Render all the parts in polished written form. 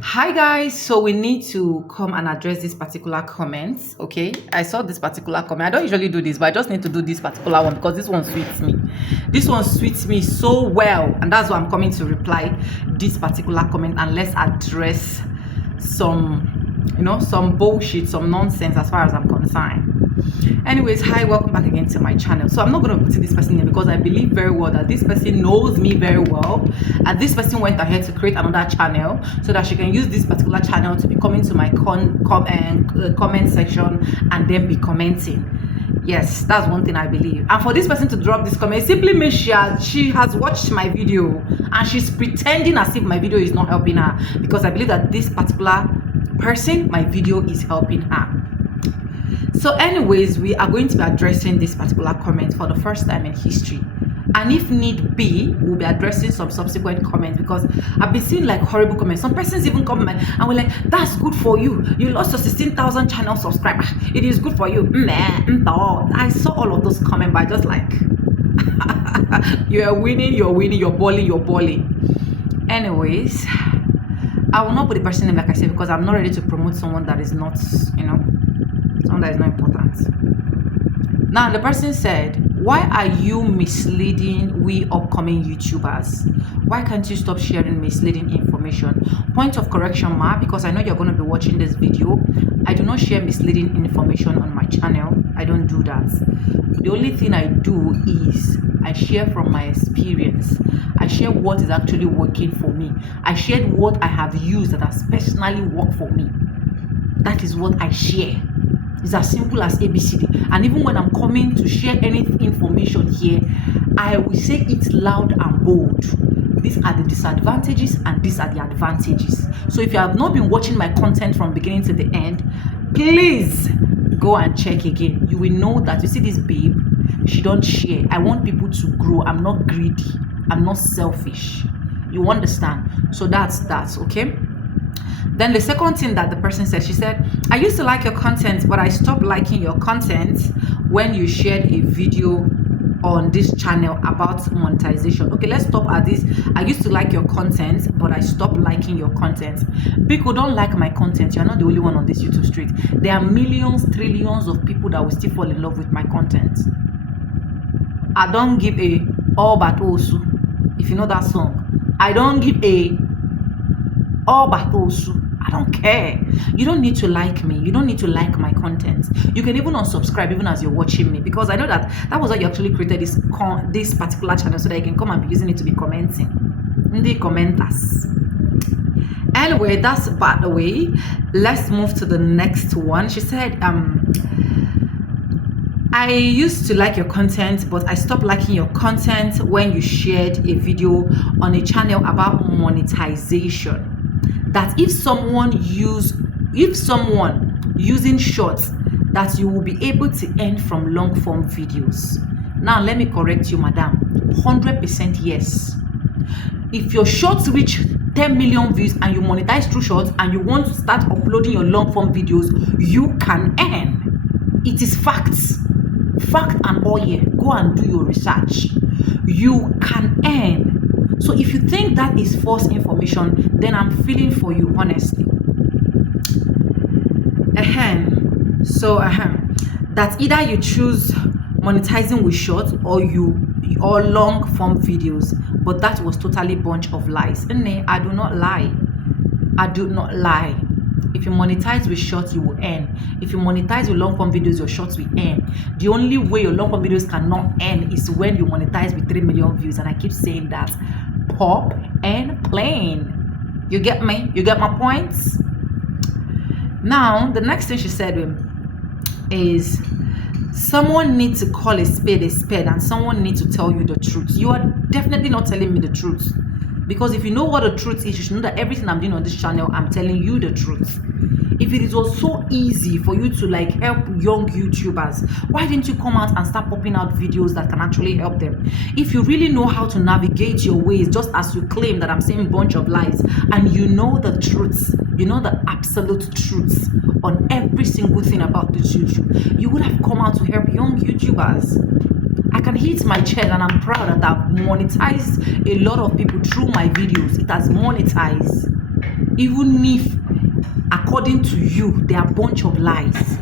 Hi guys, so we need to come and address this particular comment. Okay, I saw this particular comment. I don't usually do this, but I just need to do this particular one because this one suits me. This one suits me so well, and that's why I'm coming to reply this particular comment. And let's address some bullshit, some nonsense as far as I'm concerned. Anyways, hi, welcome back again to my channel. So I'm not going to put this person here because I believe very well that this person knows me very well, and this person went ahead to create another channel so that she can use this particular channel to be coming to my comment section and then be commenting. Yes, that's one thing I believe. And for this person to drop this comment, it simply means she has watched my video and she's pretending as if my video is not helping her, because I believe that this particular person, my video is helping her. So anyways, we are going to be addressing this particular comment for the first time in history, and if need be, we'll be addressing some subsequent comments, because I've been seeing like horrible comments. Some persons even comment and we're like, that's good for you, you lost your 16,000 channel subscriber, it is good for you. I saw all of those comments, but I just like you're winning, you're balling. Anyways, I will not put the person name, like I said, because I'm not ready to promote someone that is not, someone that is not important. Now, the person said, why are you misleading we upcoming YouTubers? Why can't you stop sharing misleading information? Point of correction, ma, because I know you're going to be watching this video. I do not share misleading information on my channel. I don't do that. The only thing I do is I share from my experience. I share what is actually working for me. I shared what I have used that has personally worked for me. That is what I share. It's as simple as ABCD. And even when I'm coming to share any information here, I will say it loud and bold. These are the disadvantages and these are the advantages. So if you have not been watching my content from beginning to the end, please go and check again. You will know that, you see this babe, she don't share. I want people to grow. I'm not greedy. I'm not selfish. You understand? So that's that, okay? Then the second thing that the person said, she said, I used to like your content, but I stopped liking your content when you shared a video on this channel about monetization. Okay, let's stop at this. I used to like your content, but I stopped liking your content. People don't like my content. You're not the only one on this YouTube street. There are millions, trillions of people that will still fall in love with my content. I don't give a all but osu. If you know that song, I don't give a all but osu. I don't care. You don't need to like me. You don't need to like my content. You can even unsubscribe even as you're watching me, because I know that was why you actually created this particular channel, so that you can come and be using it to be commenting. The commenters. Anyway, that's by the way. Let's move to the next one. She said, I used to like your content, but I stopped liking your content when you shared a video on a channel about monetization. That if someone using shorts, that you will be able to earn from long form videos. Now let me correct you, madam. 100% yes. If your shorts reach 10 million views and you monetize through shorts and you want to start uploading your long form videos, you can earn. It is facts. Fact and all here. Go and do your research. You can earn. So if you think that is false information, then I'm feeling for you, honestly. That either you choose monetizing with short or long form videos, but that was totally bunch of lies. I do not lie. I do not lie. If you monetize with shorts, you will earn. If you monetize with long form videos, your shorts will earn. The only way your long form videos cannot earn is when you monetize with 3 million views. And I keep saying that. Pop and plain. You get me? You get my points? Now, the next thing she said is, someone needs to call a spade, and someone needs to tell you the truth. You are definitely not telling me the truth. Because if you know what the truth is, you should know that everything I'm doing on this channel, I'm telling you the truth. If it was so easy for you to like help young YouTubers, why didn't you come out and start popping out videos that can actually help them? If you really know how to navigate your ways, just as you claim that I'm saying a bunch of lies, and you know the truths, you know the absolute truths on every single thing about this YouTube, you would have come out to help young YouTubers. I can hit my chest and I'm proud that I've monetized a lot of people through my videos. It has monetized. even if according to you they are a bunch of lies.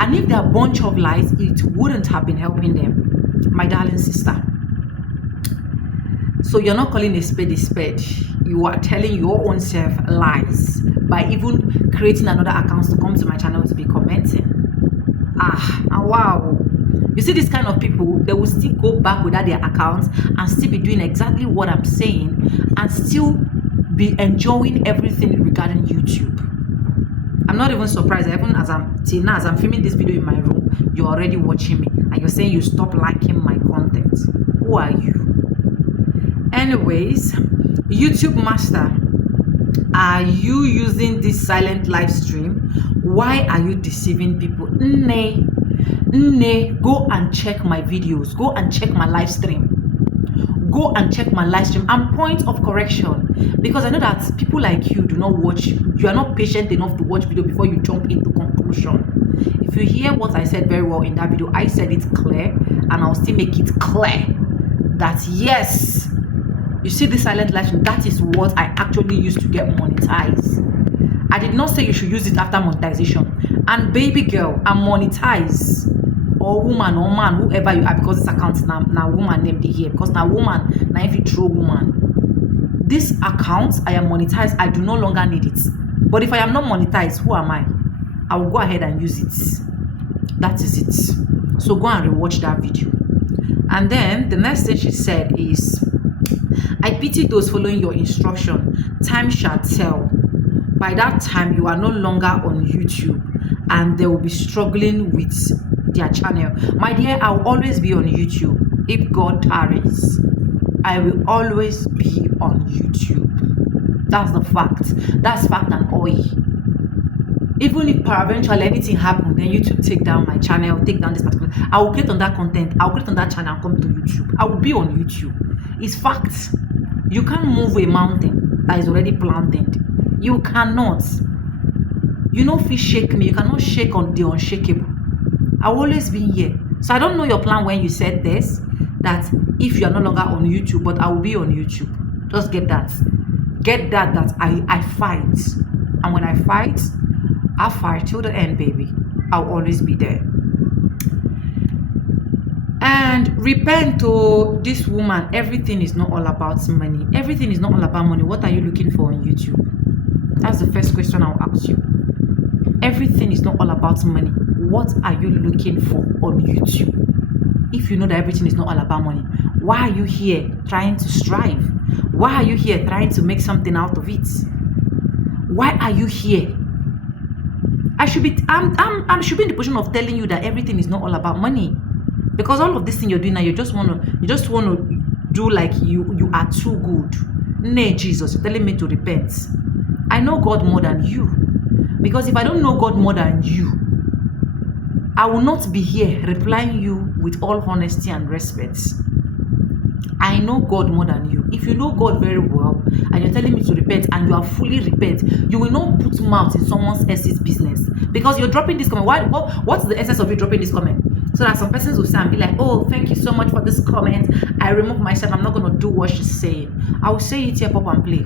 And if they are a bunch of lies, it wouldn't have been helping them, my darling sister. So you're not calling a spade a spade. You are telling your own self lies by even creating another account to come to my channel to be commenting. Wow. You see, this kind of people, they will still go back without their accounts and still be doing exactly what I'm saying and still be enjoying everything regarding YouTube. I'm not even surprised. Even as I'm filming this video in my room, you're already watching me and you're saying you stop liking my content. Who are you? Anyways, YouTube master, are you using this silent live stream? Why are you deceiving people? Go and check my videos. Go and check my live stream. Go and check my live stream. And point of correction, because I know that people like you do not watch. You are not patient enough to watch video before you jump into conclusion. If you hear what I said very well in that video, I said it clear, and I'll still make it clear that yes, you see this silent live stream, that is what I actually used to get monetized. I did not say you should use it after monetization. And baby girl, I'm monetized. Or woman or man, whoever you are, because this account now woman named here, because now woman, now if you throw woman. This account, I am monetized. I do no longer need it. But if I am not monetized, who am I? I will go ahead and use it. That is it. So go and rewatch that video. And then the next thing she said is, I pity those following your instruction. Time shall tell. By that time, you are no longer on YouTube and they will be struggling with their channel. My dear, I will always be on YouTube. If God tarries, I will always be on YouTube. That's the fact. That's fact and oil. Even if eventually anything happens, then YouTube take down my channel, take down this particular, I will create on that content, I will create on that channel and come to YouTube. I will be on YouTube. It's fact. You can't move a mountain that is already planted. You cannot. You know, if you shake me, you cannot shake on the unshakable. I've always been here. So I don't know your plan when you said this, that if you are no longer on YouTube, but I will be on YouTube. Just get that. Get that I fight. And when I fight, I'll fight till the end, baby. I'll always be there. And repent to this woman. Everything is not all about money. Everything is not all about money. What are you looking for on YouTube? That's the first question I'll ask you. Everything is not all about money. What are you looking for on YouTube? If you know that everything is not all about money, why are you here trying to strive? Why are you here trying to make something out of it? Why are you here? I should be in the position of telling you that everything is not all about money. Because all of this thing you're doing now, you just want to do like you are too good. Nay, Jesus, you're telling me to repent. I know God more than you. Because if I don't know God more than you, I will not be here replying you with all honesty and respect. I know God more than you. If you know God very well and you're telling me to repent and you are fully repent, you will not put mouth in someone else's business. Because you're dropping this comment. What's the essence of you dropping this comment? So that some persons will say and be like, oh, thank you so much for this comment. I remove myself. I'm not going to do what she's saying. I will say it here, pop and play.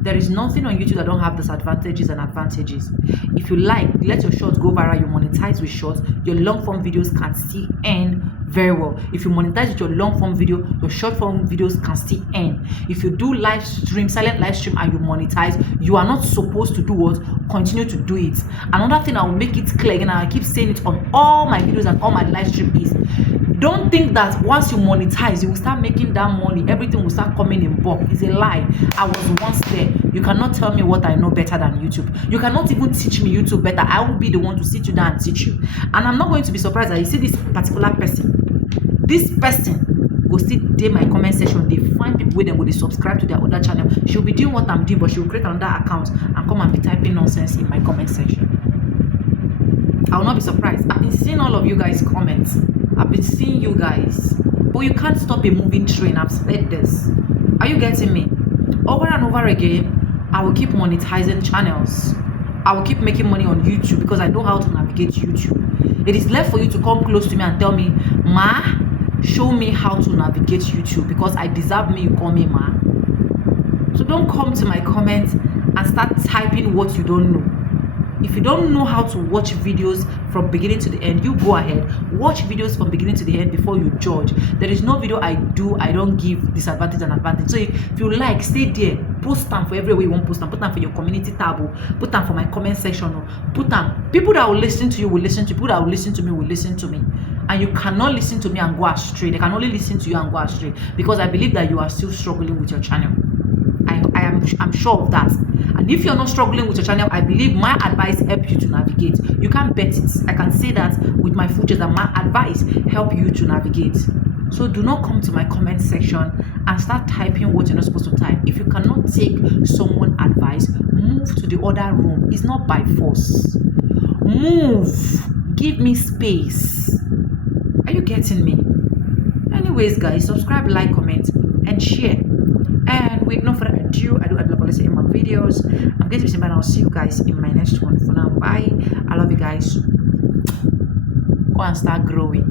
There is nothing on YouTube that don't have disadvantages and advantages. If you like, let your shorts go viral, you monetize with shorts, your long form videos can still earn very well. If you monetize with your long form video, your short form videos can still earn. If you do live stream, silent live stream, and you monetize, you are not supposed to do what? Continue to do it. Another thing I will make it clear, and I keep saying it on all my videos and all my live stream is, don't think that once you monetize, you will start making that money, everything will start coming in bulk. It's a lie. I was once there. You cannot tell me what I know better than YouTube. You cannot even teach me YouTube better. I will be the one to sit you down and teach you. And I'm not going to be surprised that you see this particular person. This person will still do my comment section. They find people where they will subscribe to their other channel. She'll be doing what I'm doing, but she'll create another account and come and be typing nonsense in my comment section. I will not be surprised. I've been seeing all of you guys' comments. I've been seeing you guys. But you can't stop a moving train. I've said this. Are you getting me? Over and over again, I will keep monetizing channels. I will keep making money on YouTube because I know how to navigate YouTube. It is left for you to come close to me and tell me, Ma, show me how to navigate YouTube because I deserve me, you call me Ma. So don't come to my comments and start typing what you don't know. If you don't know how to watch videos from beginning to the end, you go ahead, watch videos from beginning to the end before you judge. There is no video I don't give disadvantage and advantage. So if you like, stay there, post them for everywhere you want, post them, put them for your community tab, put them for my comment section, put them. People that will listen to you will listen to you, people that will listen to me will listen to me. And you cannot listen to me and go astray. They can only listen to you and go astray, because I believe that you are still struggling with your channel. I'm sure of that. And if you're not struggling with your channel, I believe my advice help you to navigate. You can't bet it. I can say that with my full chest, that my advice help you to navigate. So do not come to my comment section and start typing what you're not supposed to type. If you cannot take someone's advice, move to the other room. It's not by force. Move. Give me space. Are you getting me? Anyways, guys, subscribe, like, comment, and share. And with no further ado, I do add policy in my videos. I'm going to be saying bye, and I'll see you guys in my next one. For now, bye. I love you guys. Go and start growing.